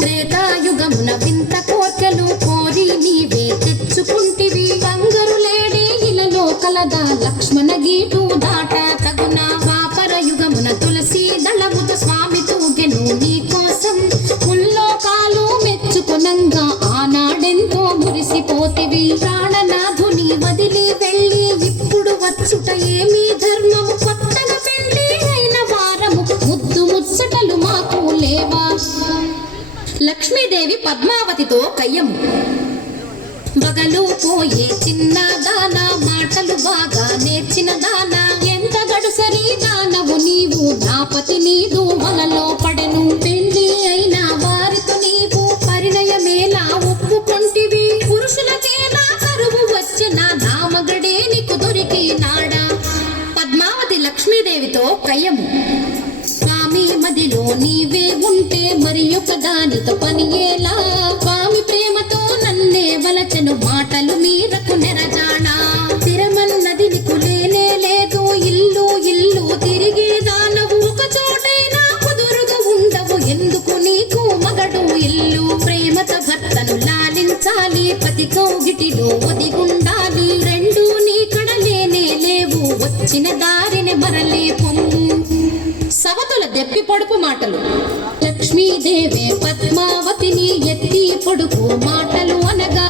త్రేతాయుగమున వింత కోర్కెలు కోరి నీవే తెచ్చుకుంటివి. బంగారు లేడి ఇలలో కలదా లక్ష్మణ గీటు దాట తగున. ద్వాపర యుగమున తులసి దళముతో స్వామి తూగెను నీ కోసం. ముల్లోకాలు మెచ్చుకొనంగా ఆనాడెంతో మురిసిపోతివి. ప్రాణనాథుని వదిలి వెళ్ళి ఇప్పుడు వచ్చుట ఏమీ ధర్మము. కొత్తగా పెళ్లి అయిన వారము ముద్దు ముచ్చటలు మాకు లేవా. లక్ష్మీదేవి పద్మావతితో కయ్యము. బగలు పోయే చిన్న దానా, మాటలు బాగా నేర్చిన దానా. ఎంత గడుసరి దానవు నీవు, నాపతి నీదు వలలో పడెను. పెళ్లి అయిన వారితో నీవు పరిణయమేలా ఒప్పుకొంటివి. పురుషులకేలా కరువు వచ్చిన నామగడే నీకు దొరికినాడా. పద్మావతి లక్ష్మీదేవితో కయ్యము. స్వామి మదిలో నీవే ఉంటే మరి ఒక దానితో పని ఎలా. స్వామి ప్రేమతో నన్నే వలచెను మాటలు మీరకు నెరజానా. స్థిరమన్నది నీకు లేనే లేదు, ఇల్లు ఇల్లు తిరిగే దానవు. ఒక చోటైనా కుదురుగా ఉండవు, ఎందుకు నీకు మగడు ఇల్లు. ప్రేమతో భర్తను లాలించాలి, పతి కౌగిటిలో ఒదిగుండాలి. రెండు నీ కడలేనే లేవు, వచ్చిన దారిని మరలే పొమ్ము. సవతుల దెప్పి పొడుపు మాటలు. లక్ష్మీదేవే పద్మావతిని ఎత్తి పొడుపు మాటలు అనగా